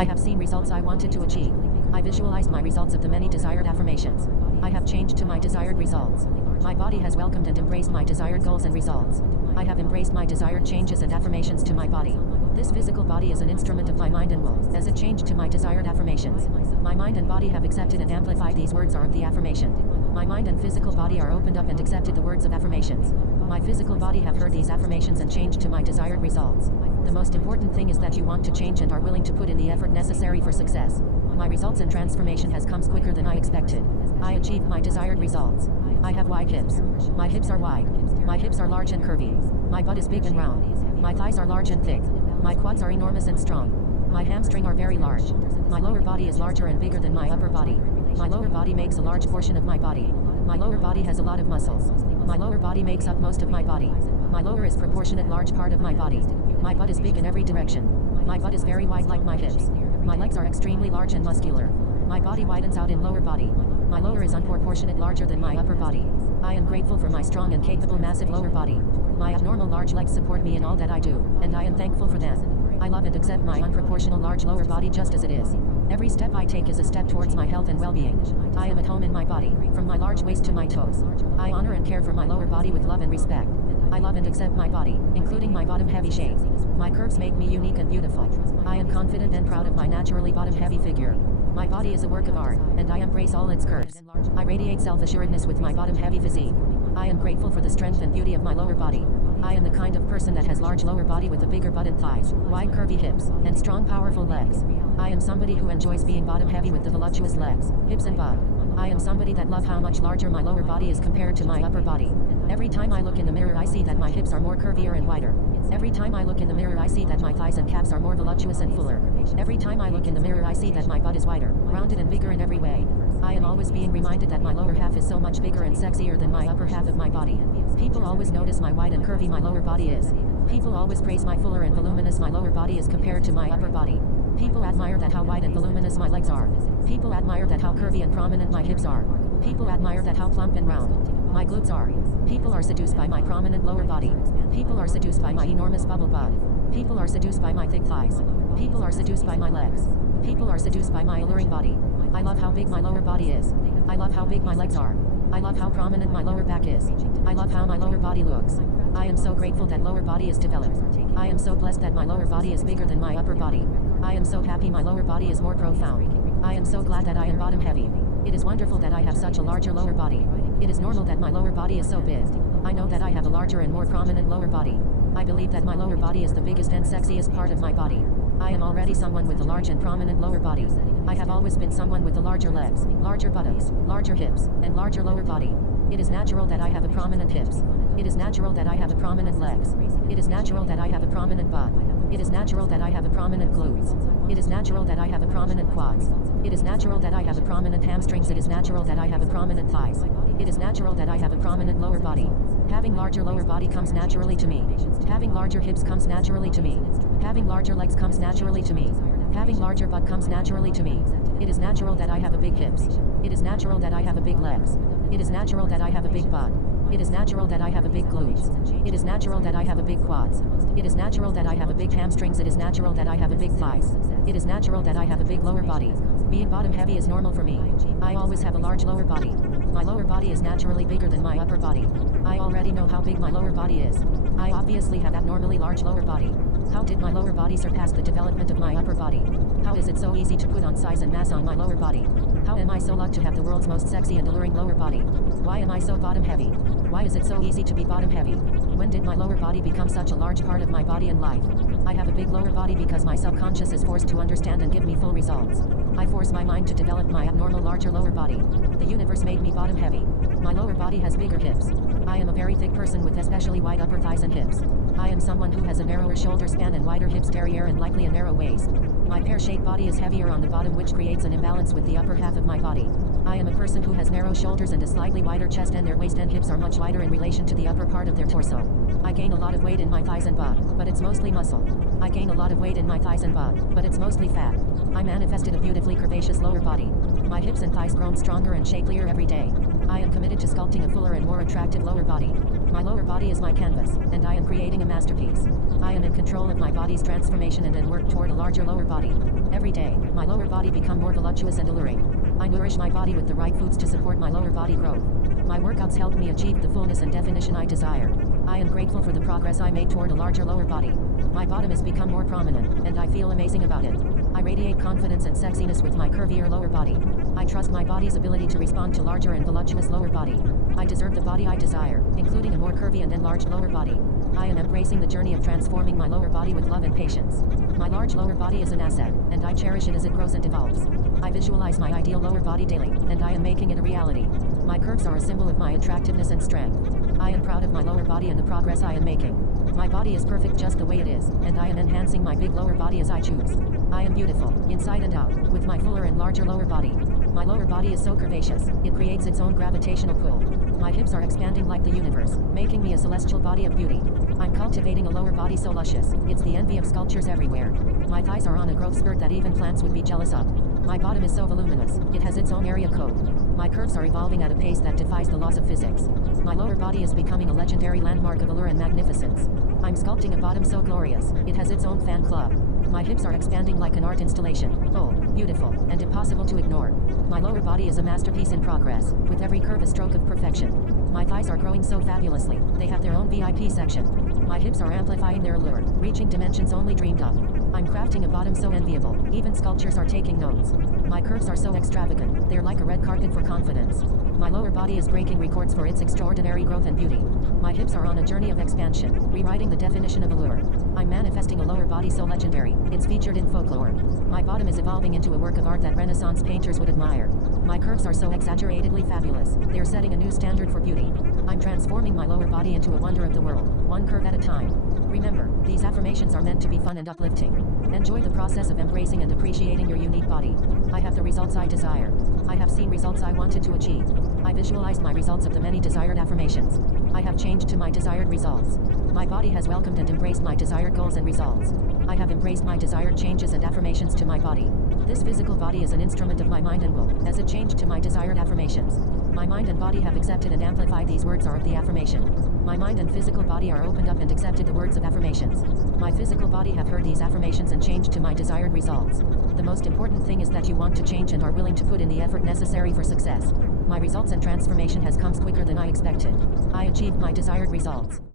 I have seen results I wanted to achieve. I visualized my results of the many desired affirmations. I have changed to my desired results. My body has welcomed and embraced my desired goals and results. I have embraced my desired changes and affirmations to my body. This physical body is an instrument of my mind and will, as it changed to my desired affirmations. My mind and body have accepted and amplified these words are of the affirmation. My mind and physical body are opened up and accepted the words of affirmations. My physical body have heard these affirmations and changed to my desired results. The most important thing is that you want to change and are willing to put in the effort necessary for success. My results and transformation has come quicker than I expected. I achieved my desired results. I have wide hips. My hips are wide. My hips are large and curvy. My butt is big and round. My thighs are large and thick. My quads are enormous and strong. My hamstring are very large. My lower body is larger and bigger than my upper body. My lower body makes a large portion of my body. My lower body has a lot of muscles. My lower body makes up most of my body. My lower is proportionate large part of my body. My butt is big in every direction. My butt is very wide like my hips. My legs are extremely large and muscular. My body widens out in lower body. My lower is unproportionate larger than my upper body. I am grateful for my strong and capable massive lower body. My abnormal large legs support me in all that I do, and I am thankful for them. I love and accept my unproportional large lower body just as it is. Every step I take is a step towards my health and well-being. I am at home in my body, from my large waist to my toes. I honor and care for my lower body with love and respect. I love and accept my body, including my bottom-heavy shape. My curves make me unique and beautiful. I am confident and proud of my naturally bottom-heavy figure. My body is a work of art, and I embrace all its curves. I radiate self-assuredness with my bottom-heavy physique. I am grateful for the strength and beauty of my lower body. I am the kind of person that has large lower body with a bigger butt and thighs, wide curvy hips, and strong powerful legs. I am somebody who enjoys being bottom-heavy with the voluptuous legs, hips and butt. I am somebody that loves how much larger my lower body is compared to my upper body. Every time I look in the mirror I see that my hips are more curvier and wider. Every time I look in the mirror I see that my thighs and calves are more voluptuous and fuller. Every time I look in the mirror I see that my butt is wider, rounded and bigger in every way. I am always being reminded that my lower half is so much bigger and sexier than my upper half of my body. People always notice my wide and curvy my lower body is. People always praise my fuller and voluminous my lower body is compared to my upper body. People admire that how wide and voluminous my legs are. People admire that how curvy and prominent my hips are. People admire that how plump and round my glutes are. People are seduced by my prominent lower body. People are seduced by my enormous bubble butt. People are seduced by my thick thighs. People are seduced by my legs. People are seduced by my alluring body. I love how big my lower body is. I love how big my legs are. I love how prominent my lower back is. I love how my lower body looks. I am so grateful that lower body is developed. I am so blessed that my lower body is bigger than my upper body. I am so happy my lower body is more profound. I am so glad that I am bottom heavy. It is wonderful that I have such a larger lower body. It is normal that my lower body is so big. I know that I have a larger and more prominent lower body. I believe that my lower body is the biggest and sexiest part of my body. I am already someone with a large and prominent lower body. I have always been someone with the larger legs, larger buttocks, larger hips, and larger lower body. It is natural that I have a prominent hips. It is natural that I have a prominent legs. It is natural that I have a prominent butt. It is natural that I have a prominent glutes. It is natural that I have a prominent quads. It is natural that I have a prominent hamstrings. It is natural that I have a prominent thighs. It is natural that I have a prominent lower body. Having larger lower body comes naturally to me. Having larger hips comes naturally to me. Having larger legs comes naturally to me. Having larger butt comes naturally to me. It is natural that I have a big hips. It is natural that I have a big legs. It is natural that I have a big butt. It is natural that I have a big glutes. It is natural that I have a big quads. It is natural that I have a big hamstrings. It is natural that I have a big thighs. It is natural that I have a big lower body. Being bottom heavy is normal for me. I always have a large lower body. My lower body is naturally bigger than my upper body. I already know how big my lower body is. I obviously have abnormally large lower body. How did my lower body surpass the development of my upper body? How is it so easy to put on size and mass on my lower body? How am I so lucky to have the world's most sexy and alluring lower body? Why am I so bottom heavy? Why is it so easy to be bottom heavy? When did my lower body become such a large part of my body and life? I have a big lower body because my subconscious is forced to understand and give me full results. I force my mind to develop my abnormal larger lower body. The universe made me bottom heavy. My lower body has bigger hips. I am a very thick person with especially wide upper thighs and hips. I am someone who has a narrower shoulder span and wider hips derriere and likely a narrow waist. My pear-shaped body is heavier on the bottom, which creates an imbalance with the upper half of my body. I am a person who has narrow shoulders and a slightly wider chest, and their waist and hips are much wider in relation to the upper part of their torso. I gain a lot of weight in my thighs and butt, but it's mostly muscle. I gain a lot of weight in my thighs and butt, but it's mostly fat. I manifested a beautifully curvaceous lower body. My hips and thighs grown stronger and shapelier every day. I am committed to sculpting a fuller and more attractive lower body. My lower body is my canvas, and I am creating a masterpiece. I am in control control of my body's transformation and then work toward a larger lower body. Every day, my lower body become more voluptuous and alluring. I nourish my body with the right foods to support my lower body growth. My workouts help me achieve the fullness and definition I desire. I am grateful for the progress I made toward a larger lower body. My bottom has become more prominent, and I feel amazing about it. I radiate confidence and sexiness with my curvier lower body. I trust my body's ability to respond to larger and voluptuous lower body. I deserve the body I desire, including a more curvy and enlarged lower body. I am embracing the journey of transforming my lower body with love and patience. My large lower body is an asset, and I cherish it as it grows and evolves. I visualize my ideal lower body daily, and I am making it a reality. My curves are a symbol of my attractiveness and strength. I am proud of my lower body and the progress I am making. My body is perfect just the way it is, and I am enhancing my big lower body as I choose. I am beautiful, inside and out, with my fuller and larger lower body. My lower body is so curvaceous, it creates its own gravitational pull. My hips are expanding like the universe, making me a celestial body of beauty. I'm cultivating a lower body so luscious, it's the envy of sculptures everywhere. My thighs are on a growth spurt that even plants would be jealous of. My bottom is so voluminous, it has its own area code. My curves are evolving at a pace that defies the laws of physics. My lower body is becoming a legendary landmark of allure and magnificence. I'm sculpting a bottom so glorious, it has its own fan club. My hips are expanding like an art installation, bold, beautiful, and impossible to ignore. My lower body is a masterpiece in progress, with every curve a stroke of perfection. My thighs are growing so fabulously, they have their own VIP section. My hips are amplifying their allure, reaching dimensions only dreamed of. I'm crafting a bottom so enviable, even sculptures are taking notes. My curves are so extravagant, they're like a red carpet for confidence. My lower body is breaking records for its extraordinary growth and beauty. My hips are on a journey of expansion, rewriting the definition of allure. I'm manifesting a lower body so legendary, it's featured in folklore. My bottom is evolving into a work of art that Renaissance painters would admire. My curves are so exaggeratedly fabulous, they're setting a new standard for beauty. I'm transforming my lower body into a wonder of the world, one curve at a time. Remember, these affirmations are meant to be fun and uplifting. Enjoy the process of embracing and appreciating your unique body. I have the results I desire. I have seen results I wanted to achieve. I visualized my results of the many desired affirmations. I have changed to my desired results. My body has welcomed and embraced my desired goals and results. I have embraced my desired changes and affirmations to my body. This physical body is an instrument of my mind and will, as it changed to my desired affirmations. My mind and body have accepted and amplified these words are of the affirmation. My mind and physical body are opened up and accepted the words of affirmations. My physical body have heard these affirmations and changed to my desired results. The most important thing is that you want to change and are willing to put in the effort necessary for success. My results and transformation has come quicker than I expected. I achieved my desired results.